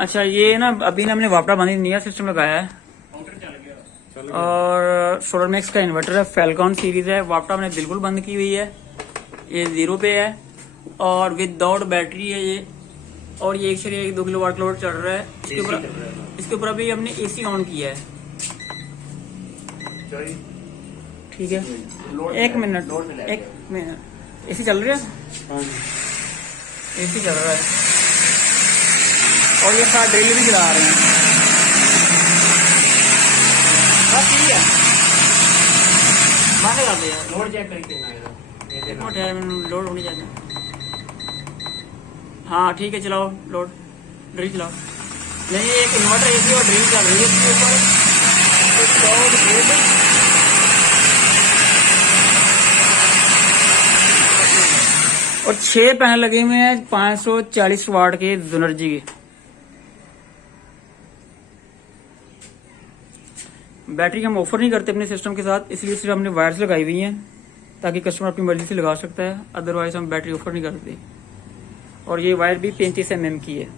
अच्छा ये ना अभी ना हमने वापड़ा बंद नया सिस्टम लगाया है और सोलर मैक्स का इन्वर्टर है, फैलकॉन सीरीज है। वापड़ा हमने बिल्कुल बंद की हुई है, ये 0 पे है और विदाउट बैटरी है ये। और ये 1.2 किलोवाट लोड चल रहा है। इसके ऊपर अभी हमने एसी ऑन किया है। ठीक है, एक मिनट एसी चल रहा है, एसी चल रहा है और ये साथ ड्रिल भी चला रहे हैं। बस ठीक है, बंद कर दे यार, लोड चेक करके लोड होनी चाहिए। हाँ ठीक है, चलाओ लोड, ड्रिल चलाओ। नहीं एक इन्वर्टर एसी और ड्रिल चल रही है इसके ऊपर। और 6 पैनल लगे हुए हैं 540 वाट के एनर्जी के। बैटरी हम ऑफर नहीं करते अपने सिस्टम के साथ, इसलिए सिर्फ हमने वायर्स लगाई हुई हैं ताकि कस्टमर अपनी मर्जी से लगा सकता है। अदरवाइज हम बैटरी ऑफर नहीं करते। और ये वायर भी 35 mm की है।